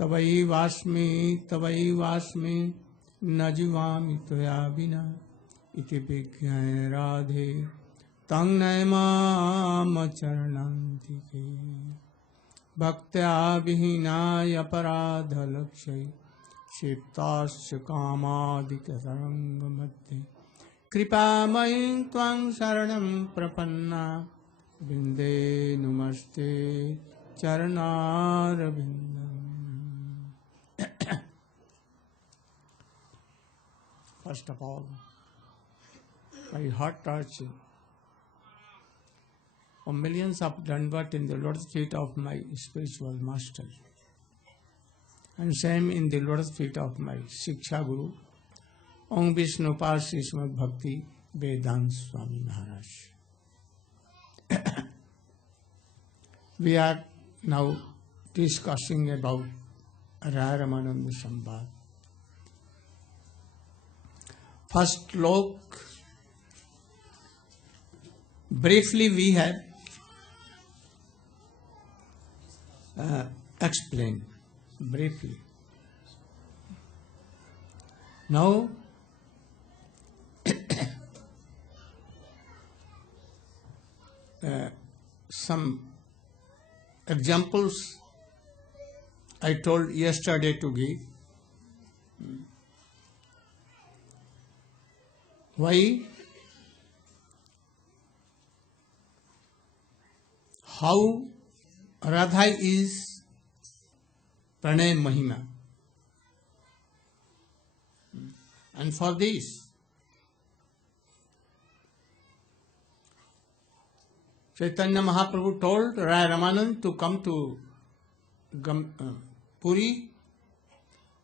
तवैवास्मि न जीवामि त्वया विना इति विज्ञाय राधे तं नयमामचरणन्तिके भक्त्या विहीनाय अपराधलक्ष्यै क्षिप्ताश्च कामादिकतरङ्गमध्ये कृपामयीं त्वां शरणं प्रपन्ना वृन्दे नमस्ते चरणारविन्दम्. First of all, my heart touching of millions of Dandavat in the lotus feet of my spiritual master, and same in the lotus feet of my Shiksha Guru, Om Vishnu Parsi Samvad Bhakti Vedant Swami Maharaj. We are now discussing about Ramananda Samvad. First slok, briefly we have explained briefly. Now some examples I told yesterday to give. Why? How Radha is Pranay Mahima. And for this, Chaitanya Mahaprabhu told Ramananda to come to Puri,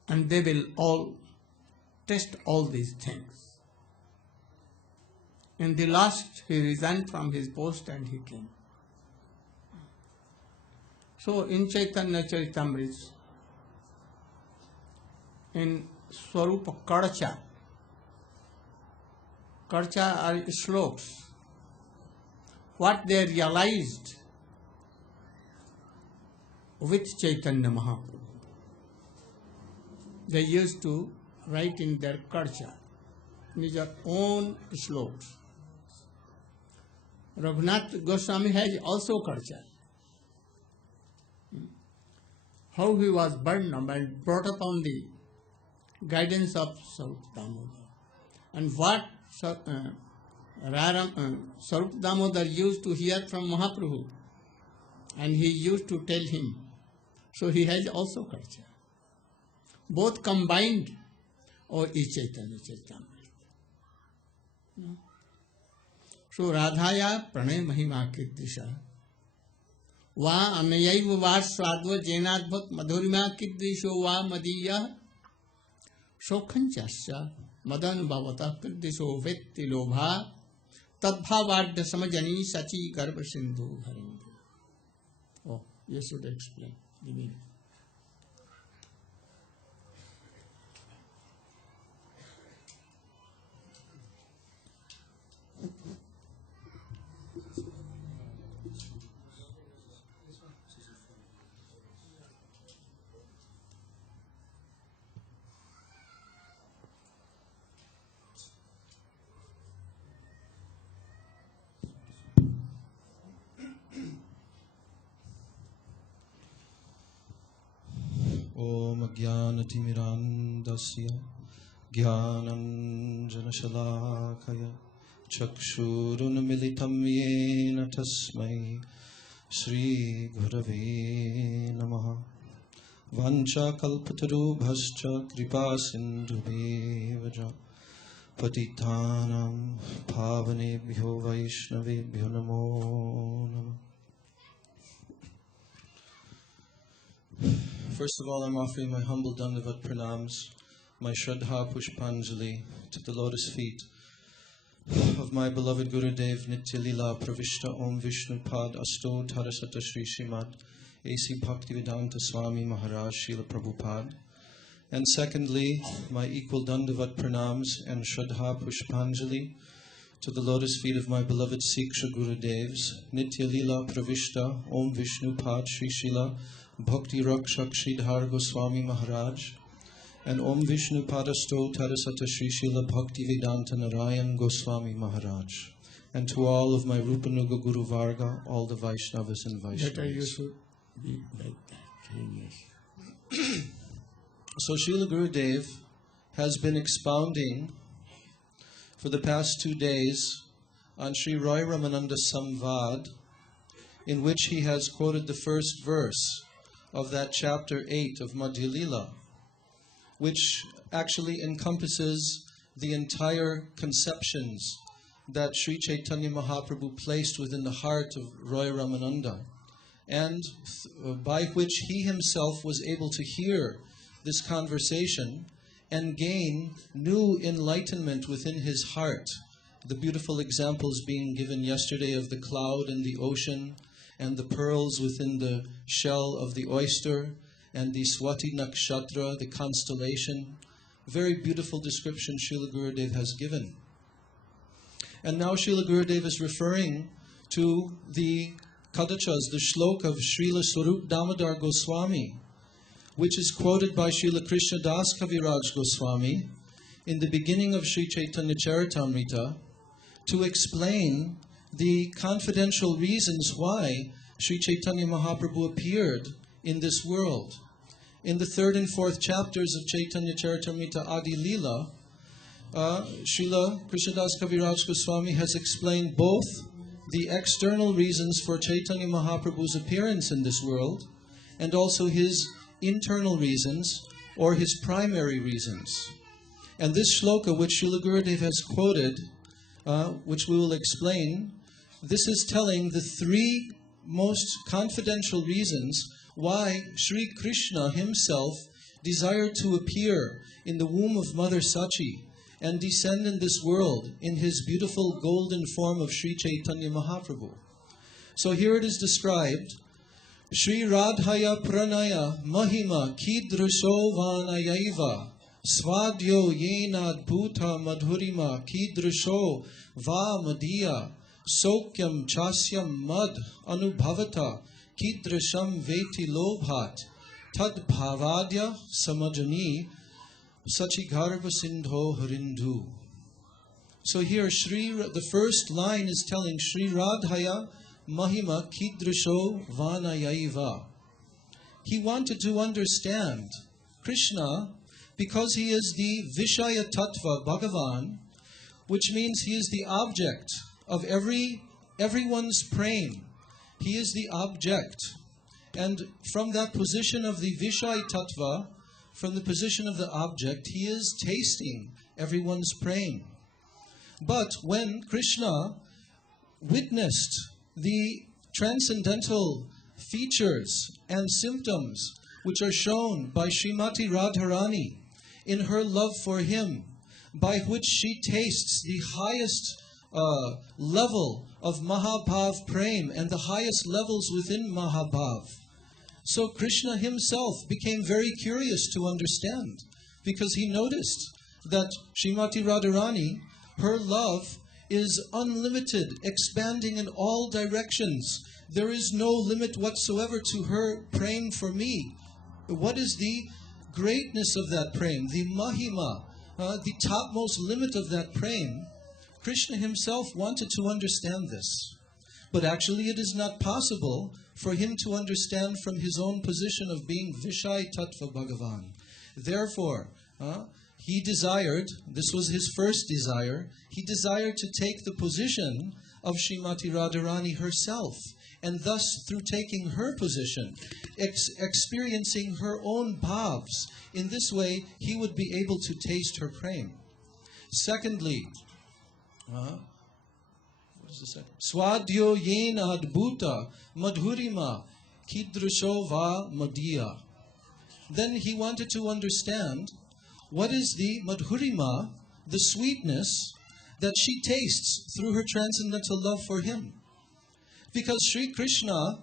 and they will all test all these things. In the last, he resigned from his post and he came. So in Chaitanya Charitamrita, in Swarupa Karcha are sloks. What they realized with Chaitanya Mahaprabhu, they used to write in their Karcha, in their own sloks. Raghunath Goswami has also Karcha. How he was burned up and brought up on the guidance of Swarup Damodar. And what Swarup Damodar used to hear from Mahaprabhu, and he used to tell him. So he has also Karcha. Both combined, or is Chaitanya Charitamrita. So Radhaya Pranay Mahima Kiddisha Va Anayaiva Va Swadva Jenadbhat Madhurima Kiddisho Va Madiya Shokhanchasya Madan Bhavata Kiddisho Vetti Lobha Tadbhavadya Samajani Sachi Garba Sindhu Harindu. Oh, you should explain the meaning. Om Jnanatimirandasya Jnananjanashalakaya Chakshurunmilitam Yena Tasmai Shri Gurave Namaha Vancha Kalpatarubhascha Kripa Sindhubevaja Patitanam Pavanebhyo Vaishnavebhyo Namo Namah. First of all, I'm offering my humble Dandavat Pranams, my Shraddha Pushpanjali to the lotus feet of my beloved Gurudev Nitya Lila Pravishta Om Vishnu Pad Asto Dharasata Shri Srimad A.C. Bhaktivedanta Swami Maharaj Srila Prabhupada. And secondly, my equal Dandavat Pranams and Shraddha Pushpanjali to the lotus feet of my beloved Siksha Gurudevs Nitya Lila Pravishta Om Vishnu Pad Shri Srila Bhakti Rakshak Sridhar Goswami Maharaj, and Om Vishnu Padasto Tadasata Sri Srila Bhakti Vedanta Narayana Goswami Maharaj, and to all of my Rupanuga Guru Varga, all the Vaishnavas and Better you Vaishnavas. should be like that. So Srila Gurudev has been expounding for the past 2 days on Sri Roy Ramananda Samvad, in which he has quoted the first verse of that chapter 8 of Madhya Lila, which actually encompasses the entire conceptions that Sri Chaitanya Mahaprabhu placed within the heart of Roy Ramananda, and by which he himself was able to hear this conversation and gain new enlightenment within his heart. The beautiful examples being given yesterday of the cloud and the ocean, and the pearls within the shell of the oyster, and the Swati Nakshatra, the constellation. Very beautiful description Srila Gurudev has given. And now Srila Gurudev is referring to the Kadachas, the Shlok of Srila Swarup Damodar Goswami, which is quoted by Srila Krishna Das Kaviraj Goswami in the beginning of Sri Chaitanya Charitamrita, to explain the confidential reasons why Sri Chaitanya Mahaprabhu appeared in this world. In the 3rd and 4th chapters of Chaitanya Charitamrita Adi Lila, Srila Krishnadas Kaviraj Goswami has explained both the external reasons for Chaitanya Mahaprabhu's appearance in this world, and also his internal reasons, or his primary reasons. And this shloka which Srila Gurudev has quoted, which we will explain, this is telling the 3 most confidential reasons why Sri Krishna himself desired to appear in the womb of Mother Sachi and descend in this world in his beautiful golden form of Sri Chaitanya Mahaprabhu. So here it is described, Sri Radhaya Pranaya Mahima Kidrasho Vanayaiva Svadyo Yenad Bhuta Madhurima Kidrasho Va Madhya Sokyam Chasyam Mad Anubhavata Kidrasham Veti Lobhat Tad Bhavadya Samajani Sachigarbha Sindho Harindu. So here the first line is telling Sri Radhaya Mahima Kidrasho Vanayaiva. He wanted to understand Krishna because he is the Vishaya Tattva Bhagavan, which means he is the object of everyone's praying. He is the object. And from that position of the Vishaya Tattva, from the position of the object, he is tasting everyone's praying. But when Krishna witnessed the transcendental features and symptoms which are shown by Srimati Radharani in her love for him, by which she tastes the highest level of Mahabhav Prem and the highest levels within Mahabhav. So Krishna himself became very curious to understand, because he noticed that Srimati Radharani, her love is unlimited, expanding in all directions. There is no limit whatsoever to her praying for me. What is the greatness of that praying? The mahima, the topmost limit of that praying. Krishna himself wanted to understand this. But actually it is not possible for him to understand from his own position of being Vishaya Tattva Bhagavan. Therefore, he desired, this was his first desire, he desired to take the position of Srimati Radharani herself, and thus through taking her position, experiencing her own bhavs, in this way he would be able to taste her prem. Secondly, what is the second? Swadyo yena adbhuta madhurima kidrasho va madhya. Then he wanted to understand what is the madhurima, the sweetness that she tastes through her transcendental love for him. Because Sri Krishna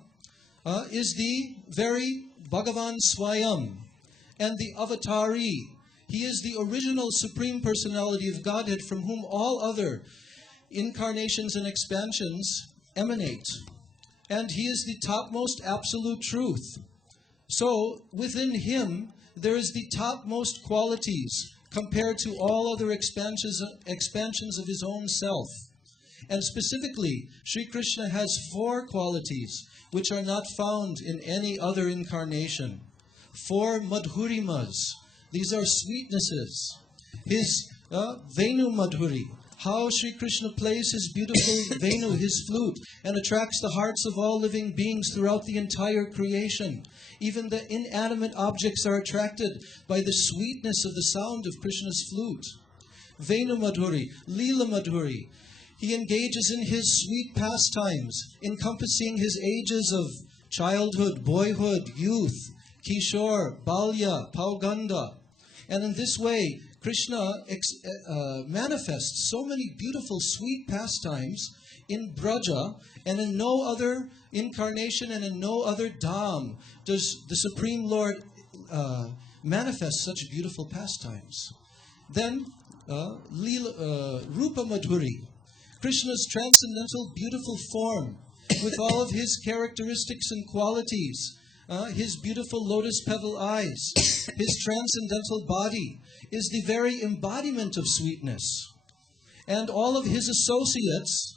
is the very Bhagavan Swayam and the Avatari. He is the original Supreme Personality of Godhead from whom all other incarnations and expansions emanate. And he is the topmost absolute truth. So within him, there is the topmost qualities compared to all other expansions of his own self. And specifically, Sri Krishna has 4 qualities which are not found in any other incarnation. 4 madhurimas. These are sweetnesses. His Venu Madhuri, how Sri Krishna plays his beautiful Venu, his flute, and attracts the hearts of all living beings throughout the entire creation. Even the inanimate objects are attracted by the sweetness of the sound of Krishna's flute. Venu Madhuri, Leela Madhuri. He engages in his sweet pastimes, encompassing his ages of childhood, boyhood, youth, Kishore, Balya, Pauganda. And in this way, Krishna manifests so many beautiful, sweet pastimes in Braja, and in no other incarnation and in no other dham does the Supreme Lord manifest such beautiful pastimes. Then, Rupa Madhuri, Krishna's transcendental, beautiful form, with all of his characteristics and qualities, his beautiful lotus petal eyes, his transcendental body, is the very embodiment of sweetness. And all of his associates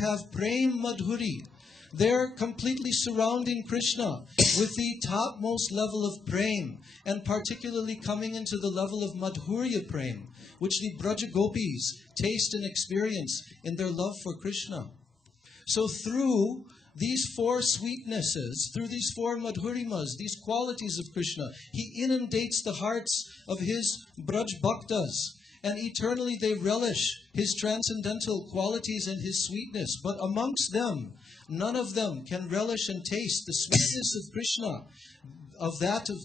have Prem Madhuri. They're completely surrounding Krishna with the topmost level of Prem, and particularly coming into the level of Madhurya Prem, which the Braja Gopis taste and experience in their love for Krishna. So through these 4 sweetnesses, through these 4 madhurimas, these qualities of Krishna, he inundates the hearts of his Braj Bhaktas, and eternally they relish his transcendental qualities and his sweetness. But amongst them, none of them can relish and taste the sweetness of Krishna,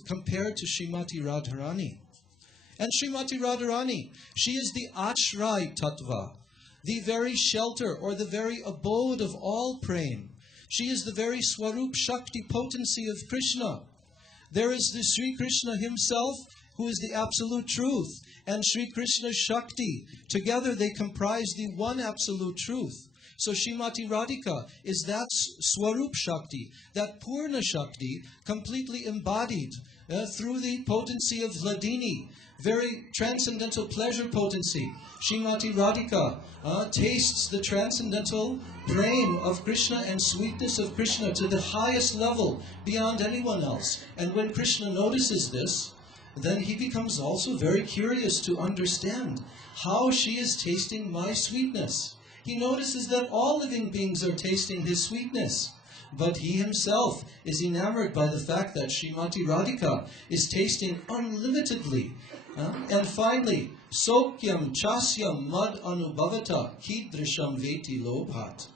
compared to Srimati Radharani. And Srimati Radharani, she is the Ashray Tattva, the very shelter or the very abode of all prem. She is the very Swarup Shakti potency of Krishna. There is the Sri Krishna himself, who is the absolute truth, and Sri Krishna's Shakti. Together they comprise the one absolute truth. So Srimati Radhika is that Swarup Shakti, that Purna Shakti, completely embodied through the potency of Hladini, very transcendental pleasure potency. Srimati Radhika tastes the transcendental prem of Krishna and sweetness of Krishna to the highest level beyond anyone else. And when Krishna notices this, then he becomes also very curious to understand how she is tasting my sweetness. He notices that all living beings are tasting his sweetness, but he himself is enamored by the fact that Srimati Radhika is tasting unlimitedly. And finally, Sokyam Chasyam Mad Anubhavata Kidrisham Veti Lobhat.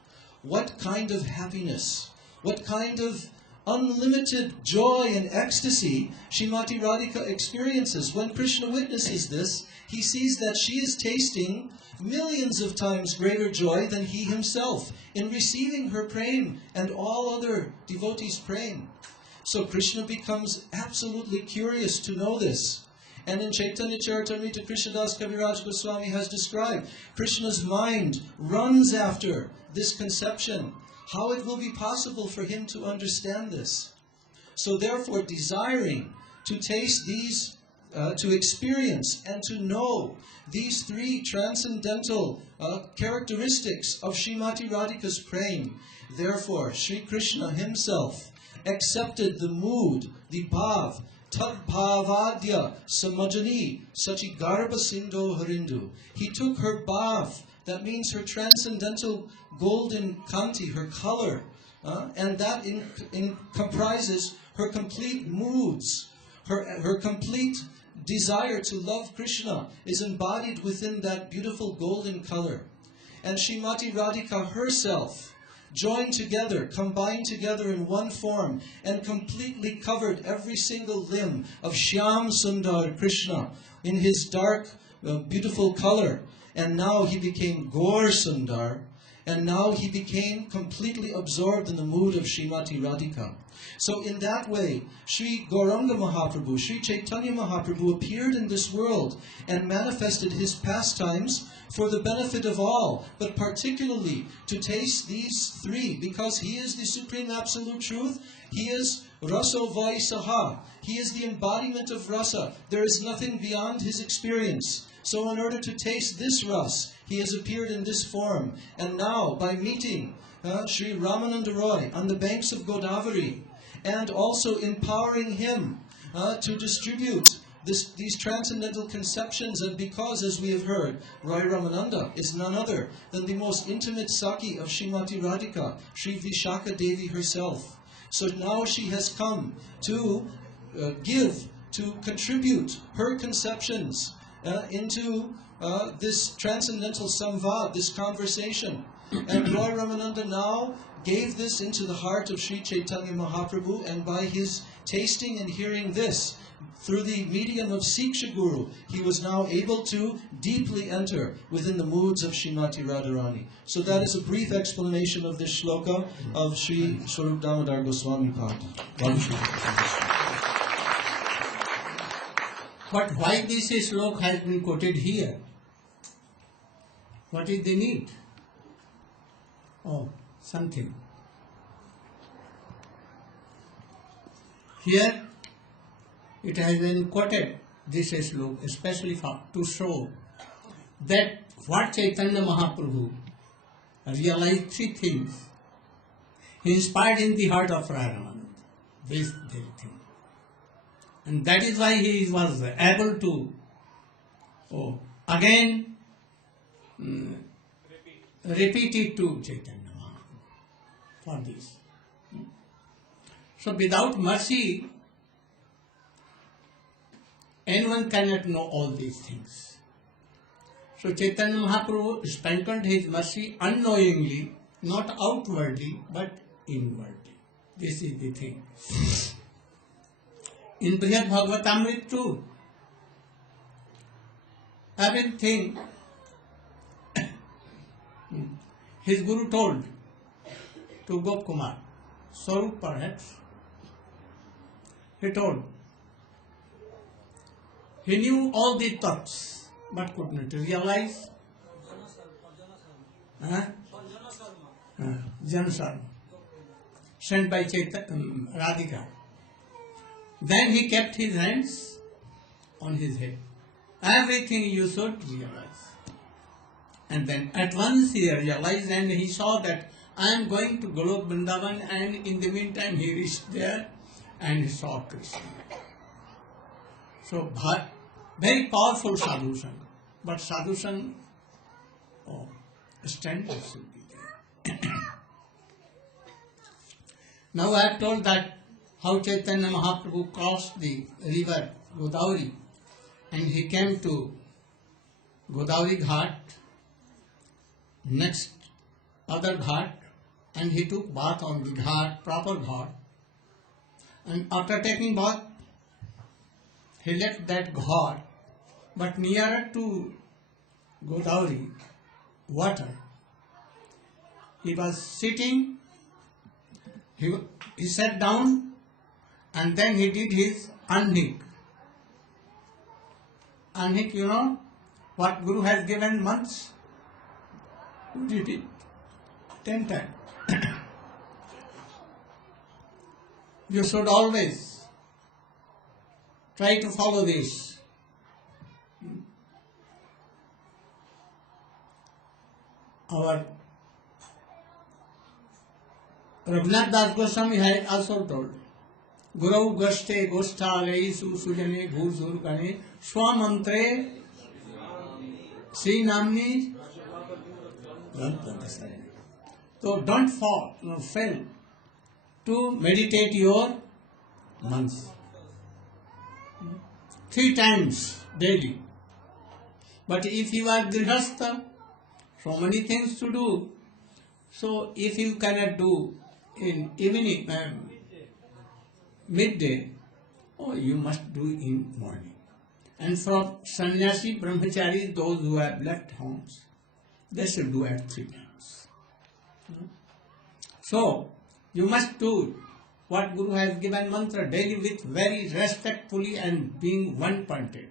What kind of happiness, what kind of unlimited joy and ecstasy Srimati Radhika experiences. When Krishna witnesses this, he sees that she is tasting millions of times greater joy than he himself in receiving her prem and all other devotees' prem. So Krishna becomes absolutely curious to know this. And in Chaitanya Charitamrita, Krishnadas Kaviraj Goswami has described Krishna's mind runs after this conception, how it will be possible for him to understand this. So therefore, desiring to taste these, to experience and to know these 3 transcendental characteristics of Srimati Radhika's prem, therefore Sri Krishna himself accepted the mood, the bhav, tad bhavadya samajani sachi garba sindho harindu. He took her bhav, that means her transcendental golden kanti, her color, and that comprises her complete moods, her complete desire to love Krishna is embodied within that beautiful golden color. And Srimati Radhika herself joined together, combined together in one form, and completely covered every single limb of Shyam Sundar Krishna in his dark, beautiful color. And now he became Gaur Sundar, and now he became completely absorbed in the mood of Srimati Radhika. So in that way, Sri Gauranga Mahaprabhu, Sri Chaitanya Mahaprabhu appeared in this world and manifested his pastimes for the benefit of all, but particularly to taste these three, because he is the Supreme Absolute Truth. He is Raso Vaisaha. He is the embodiment of rasa. There is nothing beyond his experience. So in order to taste this ras, he has appeared in this form. And now, by meeting Sri Ramananda Roy on the banks of Godavari, and also empowering him to distribute these transcendental conceptions, and because, as we have heard, Roy Ramananda is none other than the most intimate Saki of Srimati Radhika, Sri Vishaka Devi herself. So now she has come to contribute her conceptions into this transcendental Samvad, this conversation. And Roy Ramananda now gave this into the heart of Sri Chaitanya Mahaprabhu, and by his tasting and hearing this, through the medium of Siksha Guru, he was now able to deeply enter within the moods of Srimati Radharani. So that is a brief explanation of this shloka of Sri Swarup Damodar Goswami Pad. But why this shloka has been quoted here? What is the need? Oh, something. Here it has been quoted, this shloka, especially to show that what Chaitanya Mahaprabhu realized three things. He inspired in the heart of Ramananda, this thing. And that is why he was able to again repeat it to Chaitanya Mahaprabhu for this. So without mercy, anyone cannot know all these things. So Chaitanya Mahaprabhu sprinkled his mercy unknowingly, not outwardly, but inwardly. This is the thing. In Brihad Bhagavatamrita too, everything his Guru told to Gop Kumar, Swarup perhaps, he told. He knew all the thoughts, but could not realize. Janasarma, sent by Radhika. Then he kept his hands on his head. Everything you should realize. And then at once he realized, and he saw that I am going to Golok Vrindavan, and in the meantime he reached there and he saw Krishna. So very powerful sadhushan, but sadhushan standards should be there. Now I have told that how Chaitanya Mahaprabhu crossed the river Godavari and he came to Godavari Ghat, next other Ghat, and he took bath on the Ghat, proper Ghat, and after taking bath, he left that Ghat, but nearer to Godavari water. He was sitting, he sat down, and then he did his anhik. Anhik, you know what Guru has given months? He did it 10 times. You should always try to follow this. Our Raghunath Das Goswami had also told, Gurau Gaste Gosthalesu Sujane Bhuzur Kane Swamantre Sri Namni. So don't fail to meditate your months 3 times daily. But if you are grihastha, so many things to do. So if you cannot do in evening, midday, you must do in morning. And for sannyasi, brahmachari, those who have left homes, they should do at 3 times. So, you must do what Guru has given mantra daily with very respectfully and being one-pointed.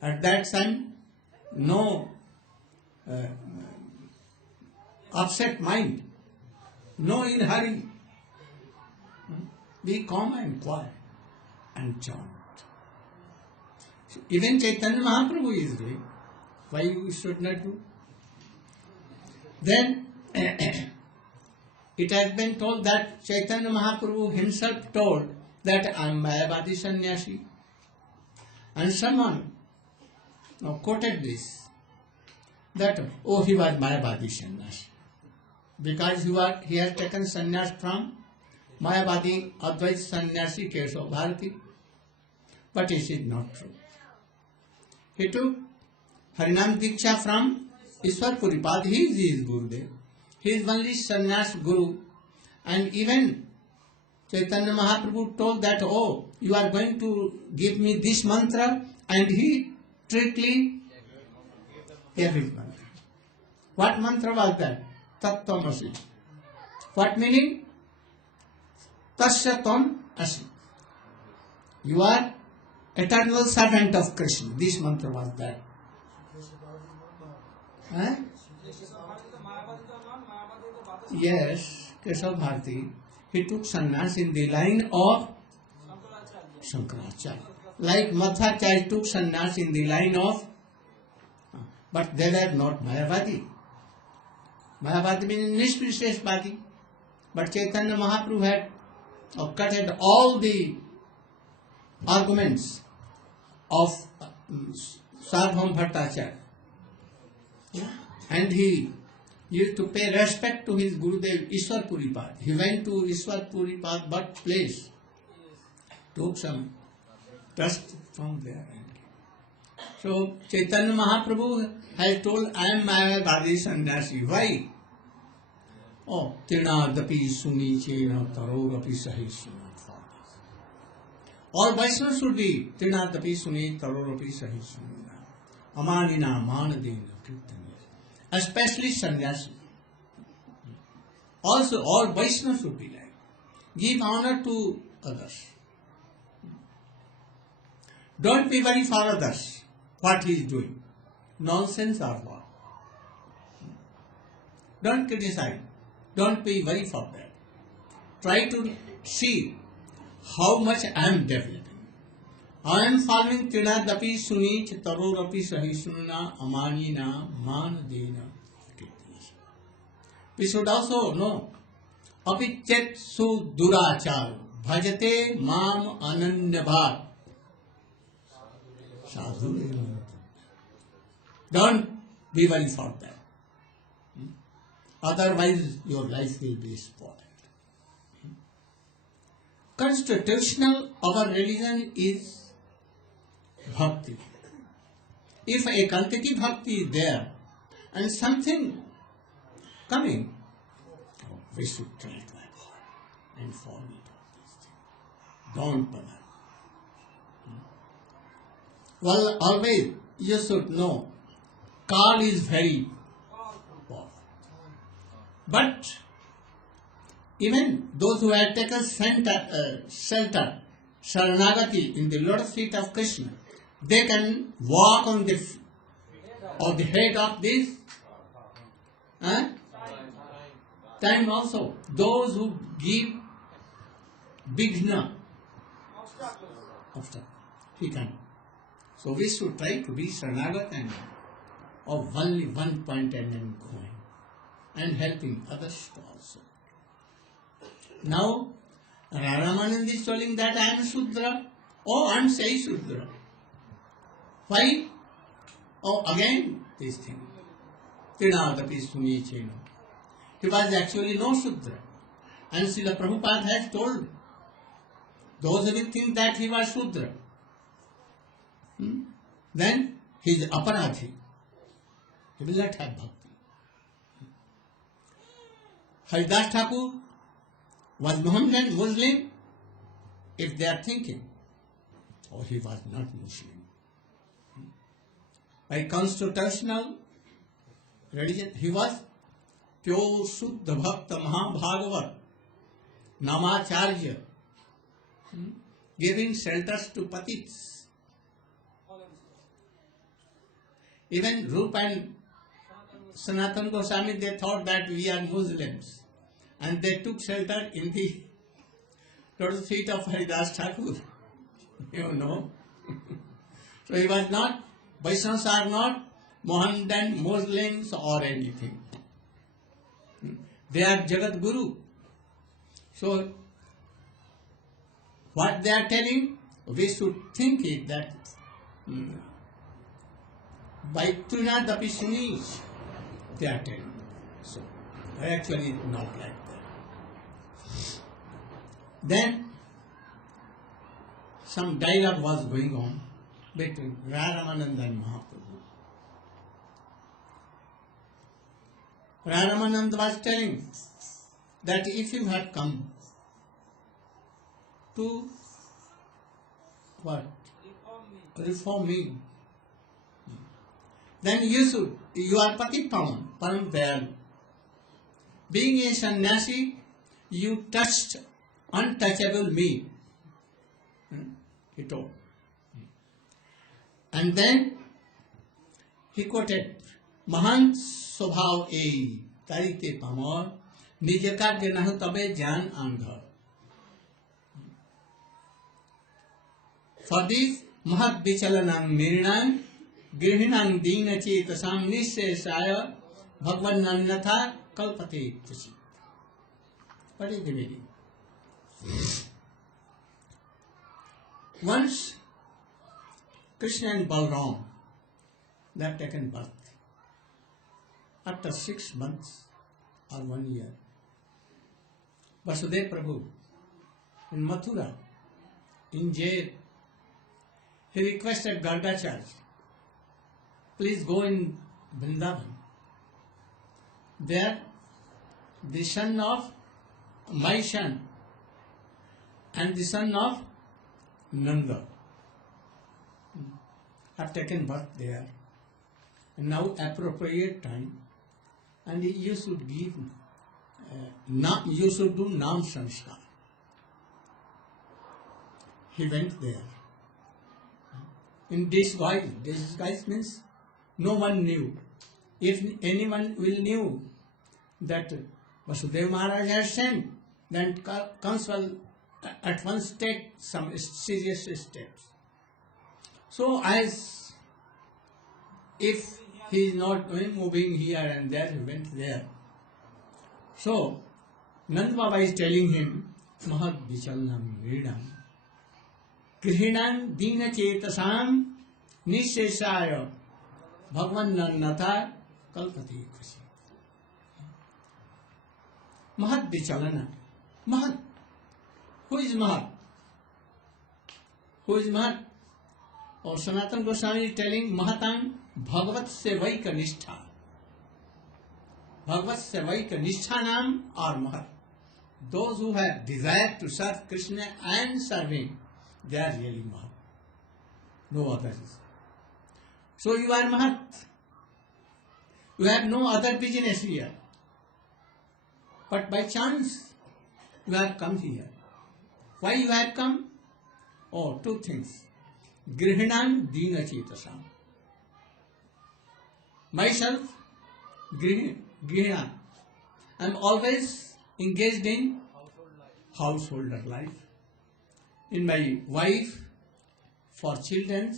At that time, no upset mind, no in hurry. Be calm and quiet and chant. Even Chaitanya Mahaprabhu is doing. Why you should not do? Then it has been told that Chaitanya Mahaprabhu himself told that I am Mayavadi sannyasi. And someone quoted this, that he was Mayavadi sannyasi. Because he has taken sannyas from Mayavadi Advaita sannyasi Keshav Bharati. But it is not true. He took Harinam Diksha from Ishwar Puripad. He is his Gurudev. He is only sannyas Guru. And even Chaitanya Mahaprabhu told that, you are going to give me this mantra, and he strictly gave his mantra. What mantra was that? Tattvamasi. What meaning? Tasya Tvam Asi. You are eternal servant of Krishna. This mantra was that. Huh? Yes, Keshav Bharati. He took sannyas in the line of Shankaracharya. Like Madhvacharya took sannyas in the line of, but they were not Mayavadi. Mayavadi means Nishvisheshvadi. But Chaitanya Mahaprabhu had cutted all the arguments of Sarvabhauma Bhattacharya. And he used to pay respect to his Gurudev Ishwar Puripad. He went to Ishwar Puripad birthplace, took some dust from there. So Chaitanya Mahaprabhu has told, I am Mayavadi sannyasi. Why? Tinadapi suni chena tarorapi sahi suna. All Vaishnavas should be Tinadapi suni tarorapi sahi suna. Amanina manadena kirtanya. Especially sannyasi. Also, all Vaishnavas should be like. Give honor to others. Don't be worried for others, what he is doing. Nonsense or what. Don't criticize. Don't be worried for that. Try to see how much I am developing. I am following Trinadapi Suni Chitarorapi Sahisunna Amanina Manadena. We should also know Apichet Su Durachar Bhajate Mam Ananyabhat. Sadhu. Don't be worried for that. Otherwise, your life will be spoiled. Constitutional, our religion is bhakti. If a quantity bhakti is there and something coming, we should try to avoid and follow it all these things. Don't bother. Well, always you should know, Kal is very powerful. But even those who have taken shelter, Sharanagati in the lotus feet of Krishna, they can walk on the head of this time also. Those who give Vighna, he can. So we should try to be Sharanagati and of only one point and then going and helping others also. Now, Ramananda is telling that I am Shudra. I am Sai Shudra. Why? Again this thing. Trinadapi Suni Chena. He was actually no Shudra. And Srila Prabhupada has told those who think that he was Shudra, then he is aparadhi. He will not have bhakti. Haridas Thakur was Mohammedan Muslim, if they are thinking, he was not Muslim. By constitutional religion, he was pure Shuddha Bhakta Mahabhagavat, Namacharya, giving shelters to Patits. Even Rupa and Sanatana Goswami, they thought that we are Muslims, and they took shelter in the lotus feet of Haridas Thakur. You know. So he was not, Vaishnavas are not Mohammedan Muslims or anything. They are Jagat Guru. So what they are telling, we should think it that by Tunadapi Suni, they are telling. So actually not like that. Then some dialogue was going on between Ramananda and Mahaprabhu. Ramananda was telling that if you have come to what? Reform me. Then you are Pati Pavan, Param Dayal. Being a sannyasi, you touched untouchable me. He told. And then he quoted, Mahan Sobhav E Tarite Pamor Nijaka Genahu Tabe Jan Andha. For this Mahat Vichalanang Mirinang Girhinang Dina Chetasam Nishesaya Bhagwan Nannatha Kalpate Tusi. What is the meaning? Once Krishna and Balram, they have taken birth. After 6 months or 1 year, Vasudev Prabhu in Mathura, in jail, he requested Gardacharya, please go in Vrindavan. There, the son of my son and the son of Nanda have taken birth there. And now appropriate time, and you should give, you should do Nam Samskar. He went there. In disguise, disguise means no one knew. If anyone will knew that Vasudeva Maharaj has sent, then comes will at once take some serious steps. So as if he is not moving here and there, he went there. So Nand Baba is telling him, Mahad Vichalnam Vedam Grihinam Dina Chetasam Nishesaya Bhagwan Nannatha Kalpati Kusi. Mahad Vichalana. Mahad. Who is Mahad? Who is Mahad? Or Sanatana Goswami is telling Mahatang Bhagavat Sevaika Nishtha. Bhagavat Sevaika Nishtha Nam are Mahad. Those who have desire to serve Krishna and serve Him, they are really Mahad. No others. So you are Mahad. You have no other business here. But by chance, you have come here. Why you have come? Oh, 2 things. Grihinam Dina Chetasam. Myself, Grihina. I am always engaged in householder life. In my wife, for children,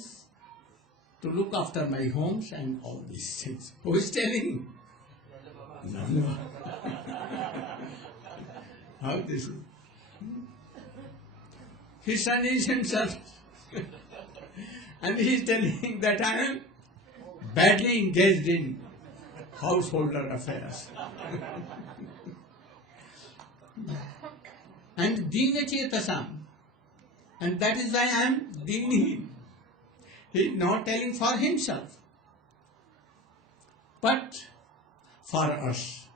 to look after my homes and all these things. Who is telling? No. How this is? His son is himself. And he is telling that I am badly engaged in householder affairs. And Dina Chetasam. And that is why I am Dini. He is not telling for himself, but for us,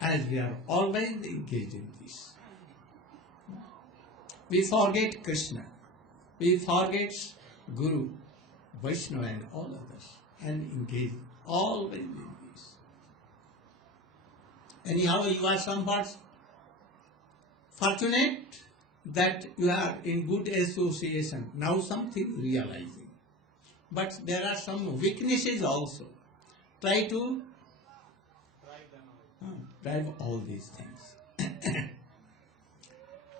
as we are always engaged in this. We forget Krishna, we forget Guru, Vaishnava and all others, and engage always in this. Anyhow, you are somewhat fortunate that you are in good association. Now something realizing. But there are some weaknesses also. Try to drive all these things.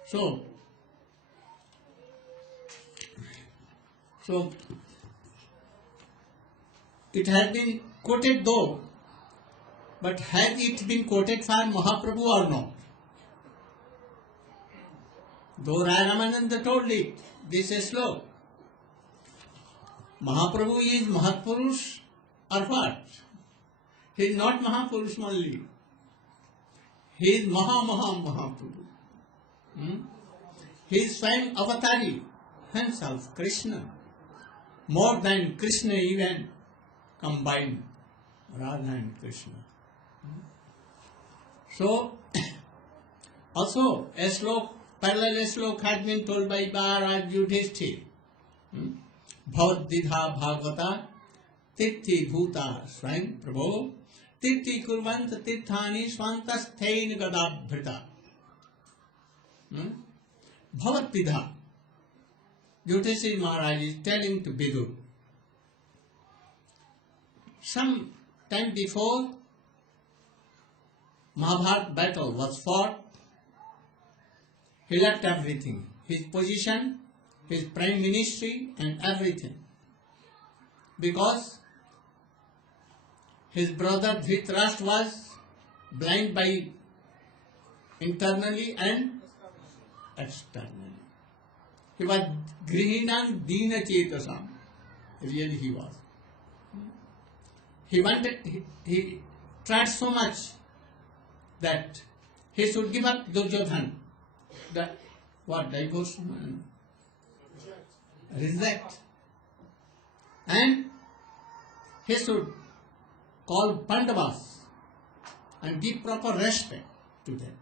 So it has been quoted though, but has it been quoted for Mahaprabhu or not? Though Ramananda told it, this is slow. Mahaprabhu is Mahapurush or what? He is not Mahapurush only. He is Mahaprabhu. He is Swami Avatari himself, Krishna. More than Krishna even combined, Radha and Krishna. So, also a slok, parallel slok had been told by Maharaj Yudhishthir. Bhavat Didha Bhagavata Tithi Bhuta Swami Prabhu Tithi Kurvant Tithani Swantasthein Gadabhrita. Bhavat Didha. Yudhishthir Maharaj is telling to Vidur. Some time before Mahabharata battle was fought, he left everything, his position, his prime ministry and everything, because his brother Dhritarashtra was blind by internally and externally. He was Grihinan Dina Chetasam. Really he was. He tried so much that he should give up Duryodhan. Divorce? Reject. And he should call Pandavas and give proper respect to them.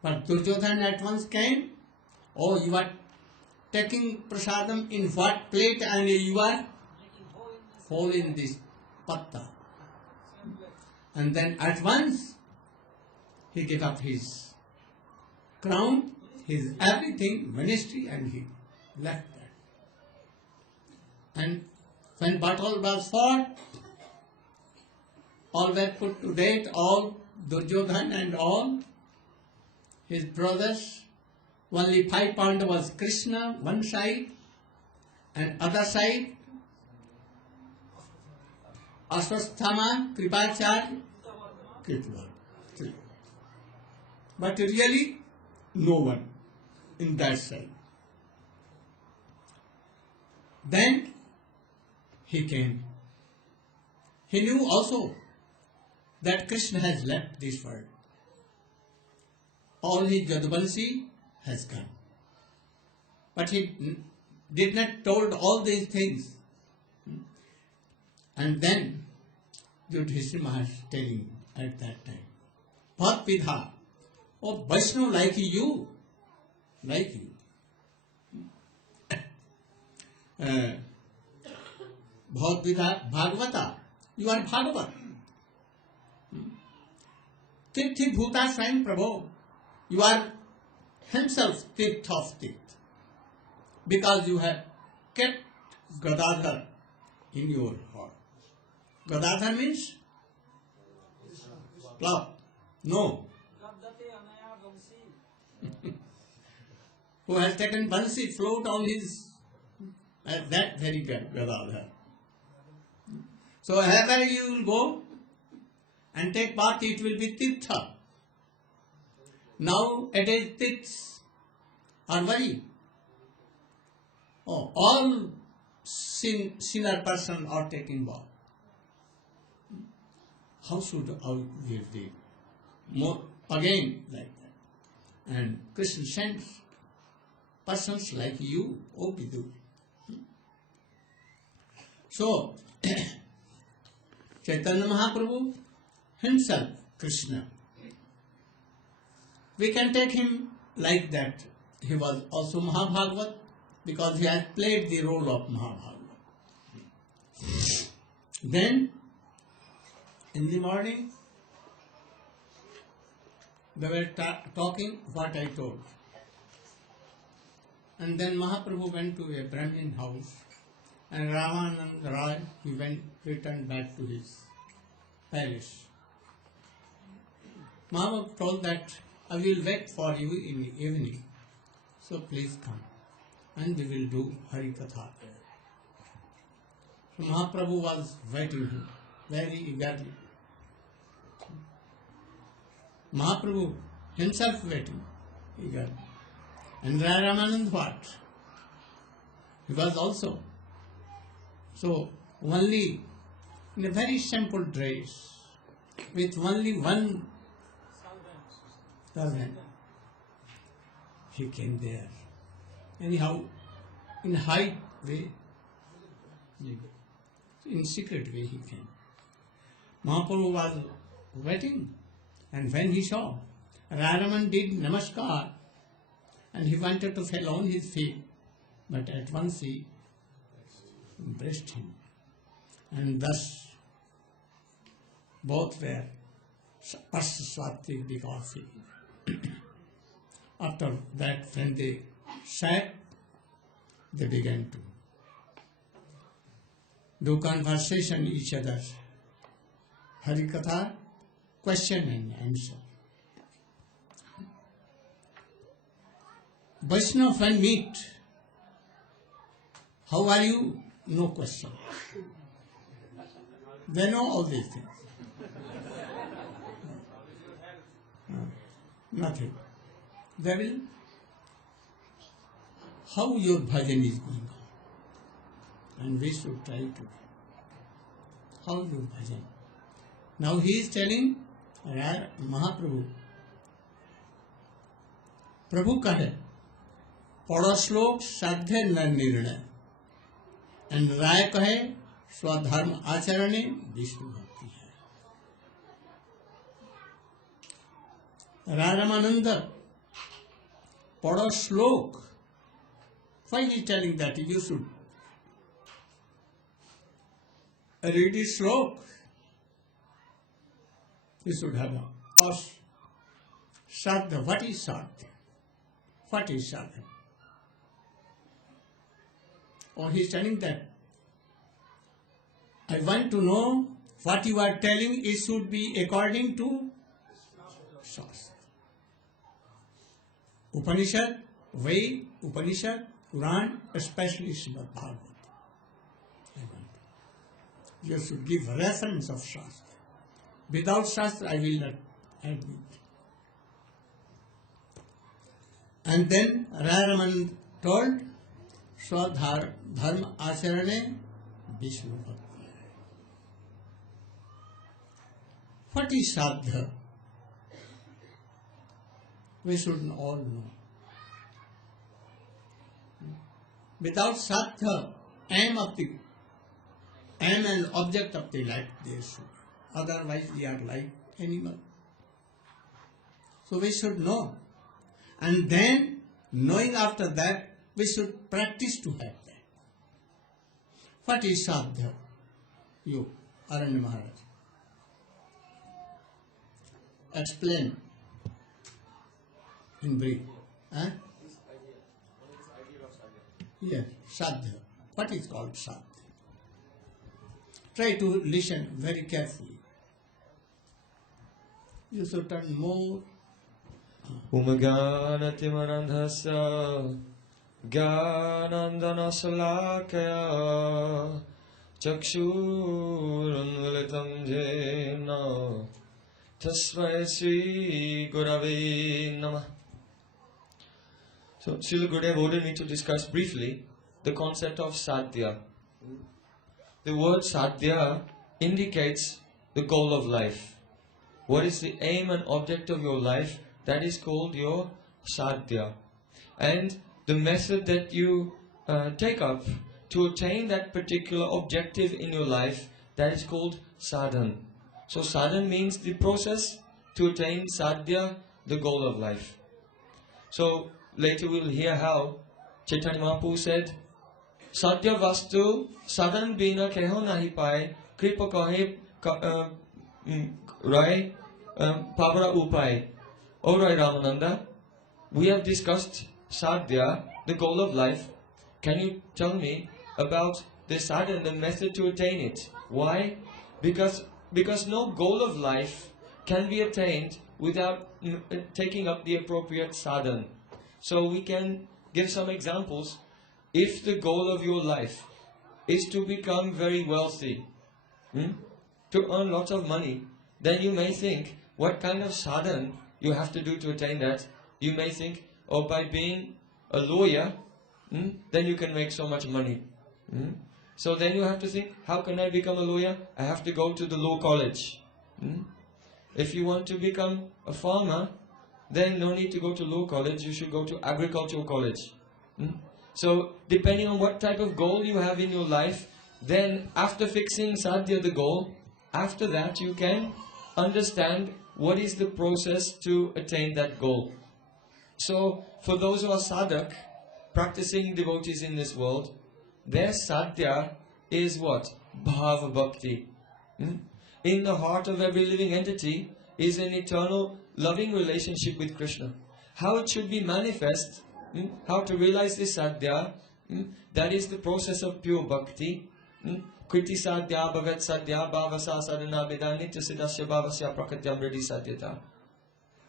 But Duryodhan at once came. Oh, you are taking prasadam in what plate and you are hole in this patta. And then at once he gave up his crown, his everything, ministry, and he left that. And when battle was fought, all were put to death, all Duryodhan and all his brothers. Only 5 Pandavas, Krishna one side and other side Ashwasthama, Kripacharya, Kritva. But really no one in that side. Then he came. He knew also that Krishna has left this world. All his Jadvansi has gone. But he did not told all these things. And then Yudhishthira Maharaj telling at that time, Bhat Vidha, oh Vaishnav like you. Bhat Vidha Bhagavata, you are Bhagavat. Tithi Bhuta Swami Prabhu, you are himself Tirth of Tirth, because you have kept Gadadhar in your heart. Gadadhar means love. No. Who has taken Bansi float on his, that very Gadadhar. So wherever you will go and take part, it will be Tirtha. Now it is Tirths are very. Oh, all sinner person are taking bath. How should we be? More again like that. And Krishna sends persons like you, O Vidur. So Chaitanya Mahaprabhu himself, Krishna, we can take him like that. He was also Mahabhagavat because he has played the role of Mahabhagavat. Then in the morning, They were talking what I told. And then Mahaprabhu went to a Brahmin house, and Ramananda Roy, returned back to his palace. Mahaprabhu told that I will wait for you in the evening, so please come, and we will do Hari Katha. So Mahaprabhu was waiting him very eagerly. Mahaprabhu himself waiting eagerly. And Ramananda what? He was also. So only in a very simple dress, with only one servant, he came there. Anyhow, in high way, in secret way he came. Mahaprabhu was waiting, and when he saw, Raman did namaskar, and he wanted to fall on his feet, but at once he embraced him. And thus, both were Pasaswatik because after that, when they sat, they began to do conversation each other. Harikatha, question and answer. Vaishnava when meet, how are you? No question. They know all these things. Nothing. They will, how your bhajan is going on. And we should try to, how your bhajan. Now he is telling Mahaprabhu, Prabhu kahe, पढ़ो श्लोक साध्य न निर्णय and राय कहे स्वधर्म आचरणे विष्णु भक्ति है। Ramananda, पढ़ो श्लोक. Why he is telling that you should read the श्लोक? You should have a sadhya. What is sadhya? What is sadhya? Or he is telling that I want to know what you are telling. It should be according to Shastra. Upanishad, Ved, Upanishad, Quran, especially Samvad Bhagavad. You should give reference of Shastra. Without Shastra, I will not admit. And then Raman told, Swadharma Acharane Vishnu Bhakti. What is sadhya? We should all know. Without sadhya, aim and object of the life they should. Otherwise we are like animal. So we should know. And then, knowing after that, we should practice to have that. What is sadhya? You, Aranya Maharaj. Explain in brief. Huh? Yes, sadhya. What is called sadhya? Try to listen very carefully. You should turn more. Umaganatimarandhasa Ganandana Salakaya Chakshurunvalitam Jena Tasmai Sri Gurave Namah. So, Srila Gurudev ordered me to discuss briefly the concept of sadhya. The word sadhya indicates the goal of life. What is the aim and object of your life? That is called your sadhya. And the method that you take up to attain that particular objective in your life, that is called sadhan. So sadhan means the process to attain sadhya, the goal of life. So later we'll hear how Chaitanya Mahaprabhu said, Sadhya vastu sadhan bina keho nahi pae kripa kahe rai pavara upai. Alright, Ramananda, we have discussed sadhya, the goal of life. Can you tell me about the sadhana, the method to attain it? Why? Because no goal of life can be attained without taking up the appropriate sadhana. So we can give some examples. If the goal of your life is to become very wealthy, to earn lots of money, then you may think, what kind of sadhana you have to do to attain that? You may think, oh, by being a lawyer, then you can make so much money. So then you have to think, how can I become a lawyer? I have to go to the law college. If you want to become a farmer, then no need to go to law college, you should go to agricultural college. So depending on what type of goal you have in your life, then after fixing sadhya, the goal, after that you can understand what is the process to attain that goal. So for those who are sadhak, practicing devotees in this world, their sadhya is what? Bhava bhakti. In the heart of every living entity is an eternal loving relationship with Krishna. How it should be manifest, how to realize this sadhya, that is the process of pure bhakti. Kriti sadhya bhavat sadhya bhavasa sadhana vedani tasidasya bhavasya prakatyam ridi sadhyata.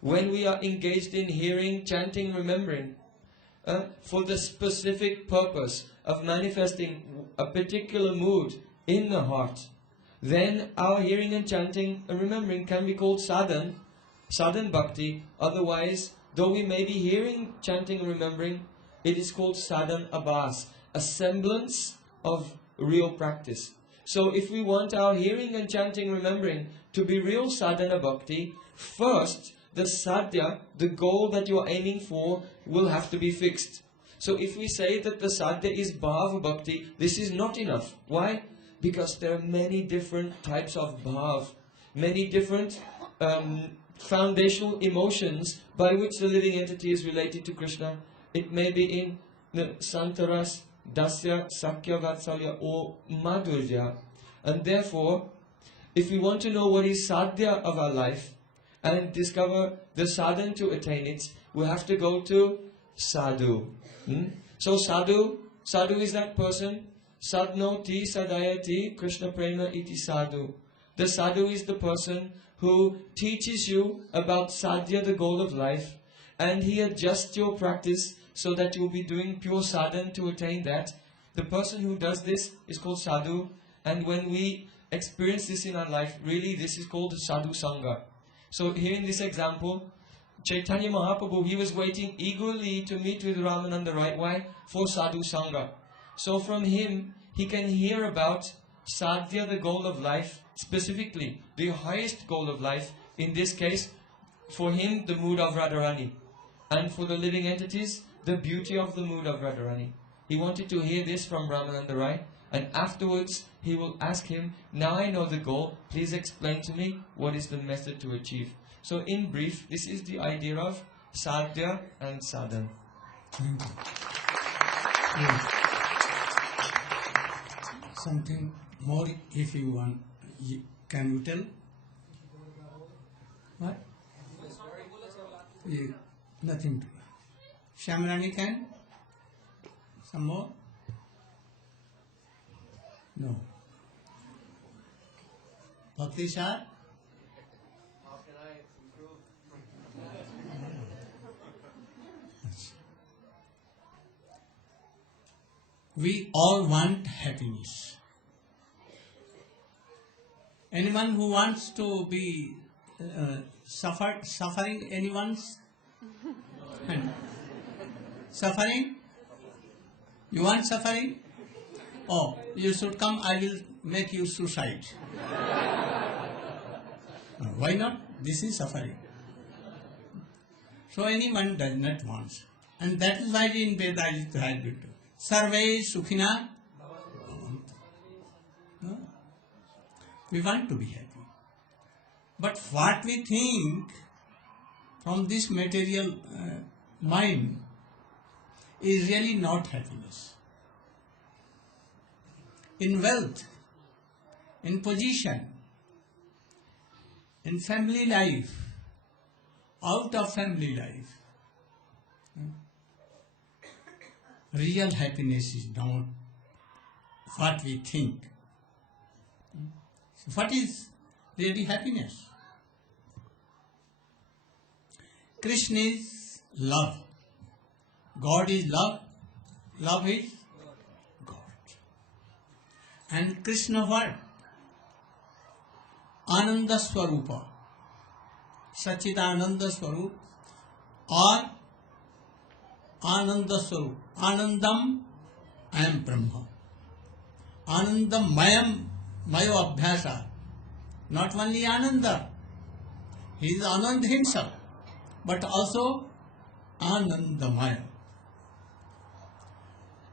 When we are engaged in hearing, chanting, remembering, for the specific purpose of manifesting a particular mood in the heart, then our hearing and chanting and remembering can be called sadhan bhakti. Otherwise, though we may be hearing, chanting and remembering, it is called sadhan abhas, a semblance of real practice. So if we want our hearing and chanting remembering to be real sadhana bhakti, first the sadhya, the goal that you are aiming for, will have to be fixed. So if we say that the sadhya is bhava bhakti, this is not enough. Why? Because there are many different types of bhav, many different foundational emotions by which the living entity is related to Krishna. It may be in the santaras, dasya, sakya, vatsalya or madhurya. And therefore, if we want to know what is sadhya of our life and discover the sadhana to attain it, we have to go to sadhu. So sadhu is that person. Sadnoti sadayati Krishna prema iti sadhu. The sadhu is the person who teaches you about sadhya, the goal of life, and he adjusts your practice so that you will be doing pure sadhana to attain that. The person who does this is called sadhu, and when we experience this in our life, really this is called sadhu sangha. So here in this example, Chaitanya Mahaprabhu, he was waiting eagerly to meet with Ramananda, right? Why? For sadhu sangha. So from him, he can hear about sadhya, the goal of life, specifically the highest goal of life. In this case, for him, the mood of Radharani. And for the living entities, the beauty of the mood of Radharani. He wanted to hear this from Ramananda, right? And afterwards, he will ask him, now I know the goal, please explain to me what is the method to achieve. So in brief, this is the idea of sadhya and sadhana. Something more if you want, can you tell? What? Nothing. Shamrani can? Some more? No. Bhakti Shah? How can I improve? We all want happiness. Anyone who wants to be suffering, anyone's? Suffering? You want suffering? Oh, you should come, I will make you suicide. Why not? This is suffering. So anyone does not want. And that is why in Veda it has written, Sarve Sukhina. No? We want to be happy. But what we think from this material mind is really not happiness. In wealth, in position, in family life, out of family life. Real happiness is not what we think. So what is really happiness? Krishna is love. God is love. Love is God. And Krishna what? Ananda Swarupa. Sachidananda Swarup or Ananda Swarup. Anandam, I am Brahma. Anandam, Mayo Abhyasa. Not only Ananda, he is Anand himself, but also Anandamaya.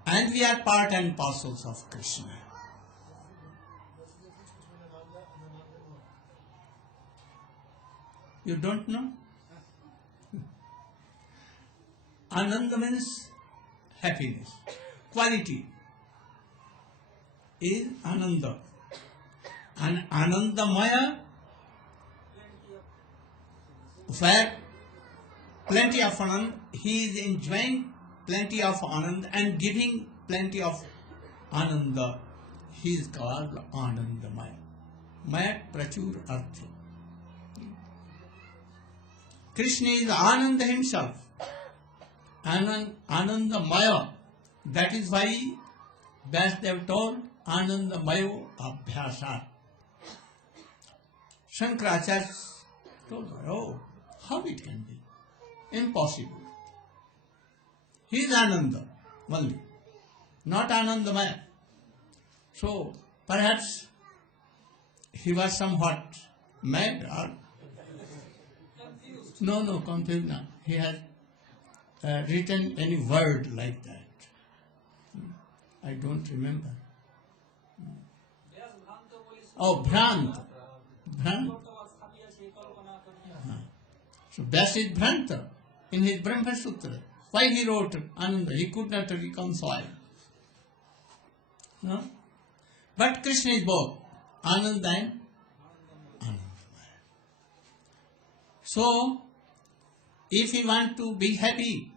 And we are part and parcels of Krishna. You don't know? Ananda means happiness. Quality is Ananda. And Anandamaya, where plenty of Anand, he is enjoying plenty of Anand and giving plenty of Ananda. He is called Anandamaya. Maya Prachur Artha. Krishna is Ananda himself. Anandamaya. That is why Vyasdev told Anandamayo Abhyasa. Shankaracharya told her, oh, how it can be? Impossible. He is Ananda only, not Anandamaya. So perhaps he was somewhat mad or no, confused not. He has written any word like that. I don't remember. Oh, Bhrant. So Vyasa is Bhranta in his Brahma Sutra. Why he wrote Ananda? He could not reconcile. No? But Krishna is both Ananda and Anandamaya. So, if you want to be happy,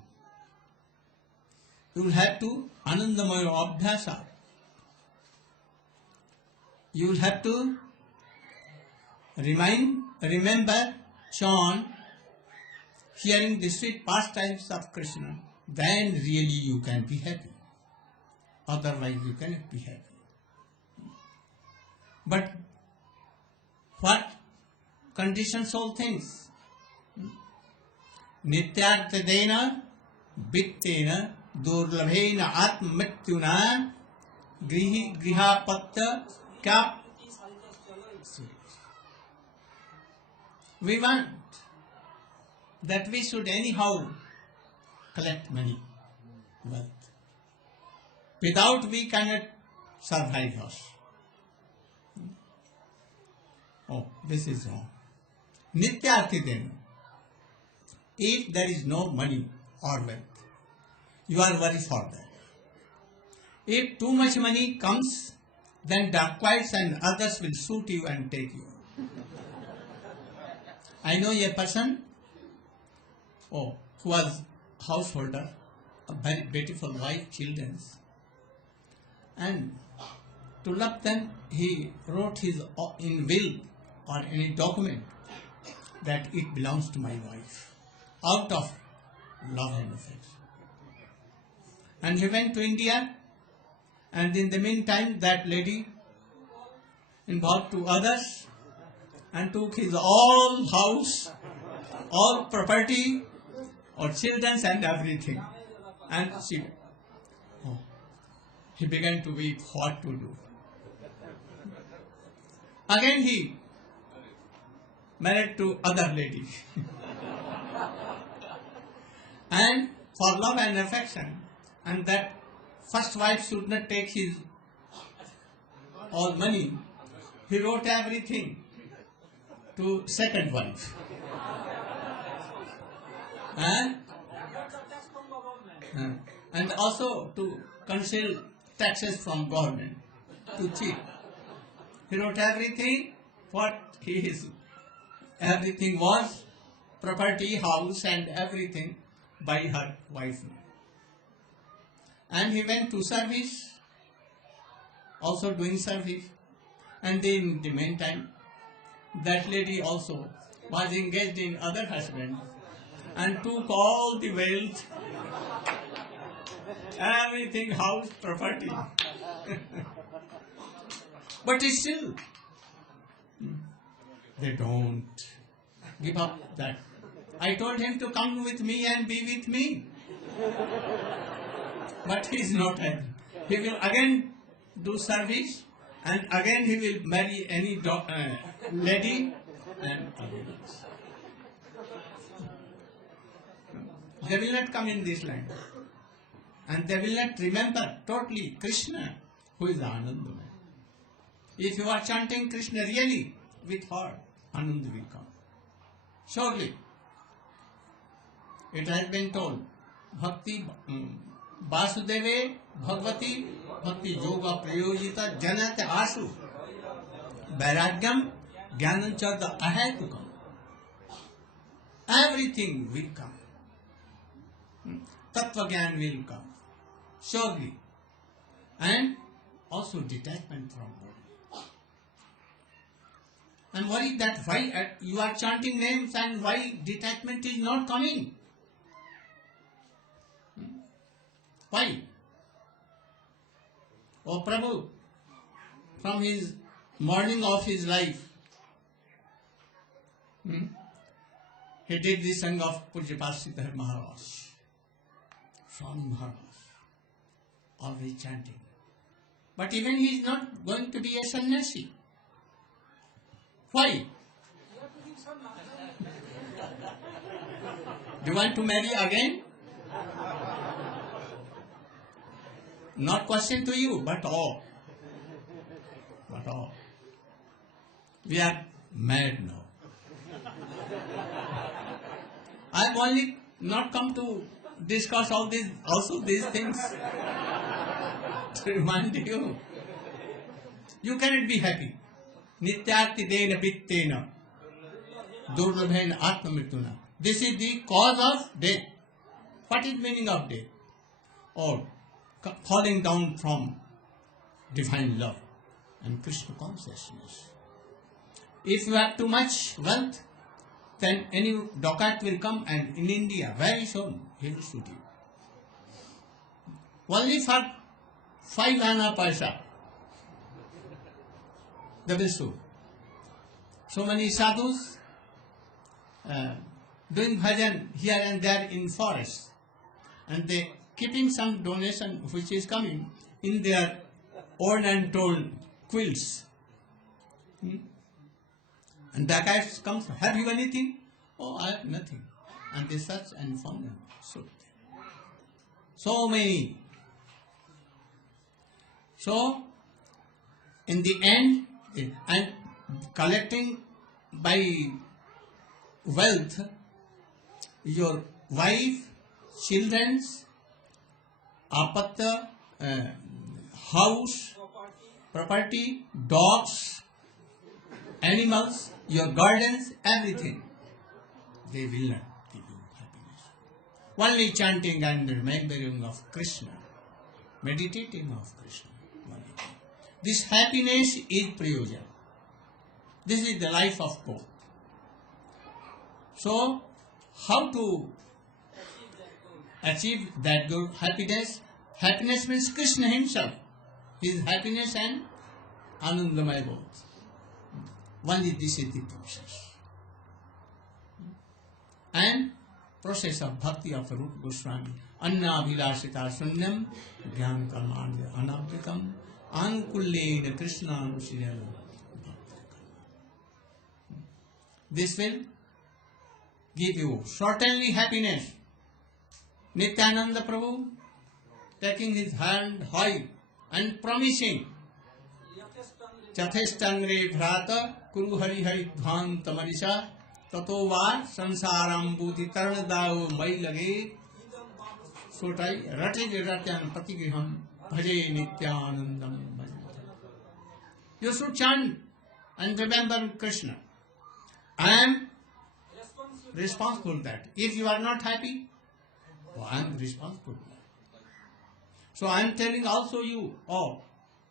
you will have to Anandamaya Abhyasa. You will have to remember, chant, hearing the sweet pastimes of Krishna, then really you can be happy. Otherwise you cannot be happy. But what conditions all things? Nityartadena vittena durlabhena atmamityuna grihapatta kya. We want that we should anyhow collect money, wealth. Without we cannot survive us. Oh, this is wrong. Nityartidena. If there is no money or wealth, you are worried for that. If too much money comes, then dacoits and others will shoot you and take you. I know a person who was householder, a very beautiful wife, children, and to love them, he wrote his in will or any document that it belongs to my wife, out of love and affection. And he went to India, and in the meantime that lady involved to others and took his all house, all property, or children and everything. And he began to weep what to do. Again he married to other lady. And for love and affection, and that first wife should not take his all money, he wrote everything to second wife. And also to conceal taxes from government, to cheat. He wrote everything, what everything was property, house and everything by her wife. And he went to service, also doing service. And in the meantime, that lady also was engaged in other husband and took all the wealth, everything, house, property. But still, they don't give up that. I told him to come with me and be with me. But he is not happy. He will again do service and again he will marry any lady and others. They will not come in this land. And they will not remember totally Krishna, who is Anandamaya. If you are chanting Krishna really with heart, Ananda will come. Surely, it has been told, Bhakti Vasudeve Bhagavati Bhakti Yoga Prayojita Janat Asu Vairagyam Jnanam Chada Ahetukam. Everything will come. Tattva Gyan will come. Surely. And also detachment from body. I'm worried that why you are chanting names and why detachment is not coming. Why? Oh Prabhu, from his morning of his life, he did the song of Pujyapat Siddhar Maharaj, Swami Maharaj, always chanting. But even he is not going to be a sannyasi. Why? Do you want to marry again? Not question to you, but all. But all. We are mad now. I have only not come to discuss all these, also these things to remind you. You cannot be happy. Nityarti dena pittena durlabhena atmamrituna. This is the cause of death. What is meaning of death? Or falling down from divine love and Krishna consciousness. If you have too much wealth, then any dacoit will come and in India, very soon, he will shoot you. Only for 5 anna paisa, they will shoot. So many sadhus doing bhajan here and there in forest, and they keeping some donation which is coming in their worn and torn quilts. And the guy comes, have you anything? Oh, I have nothing. And they search and found them. So many. So, in the end, and collecting by wealth, your wife, children's, apatta, house, property, dogs, animals, your gardens, everything. They will not give you happiness. Only chanting and remembering of Krishna, meditating of Krishna. This happiness is prayojan. This is the life of God. So, how to achieve that good happiness? Happiness means Krishna himself. His happiness and Anandamaya both. Only this is the process. And process of bhakti of Rupa Goswami. Anna vilasita sunyam jnana karmanya anabdikam ankullena Krishna anusirela. This will give you certainly happiness. Nityananda Prabhu taking his hand high and promising Chathestangre Bhrata Kuru Hari Hari Dhvanta Marisha Tato Va Sansaram Buddhi Taranadao Mai Lage Sotai Rati Ratyan Patigriham Bhaje Nityanandam. You should chant and remember Krishna. I am responsible that. If you are not happy, well, I am responsible. So I am telling also you all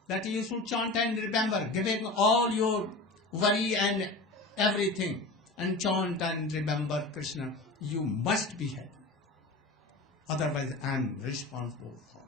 that you should chant and remember, giving all your worry and everything, and chant and remember Krishna. You must be happy. Otherwise, I am responsible for.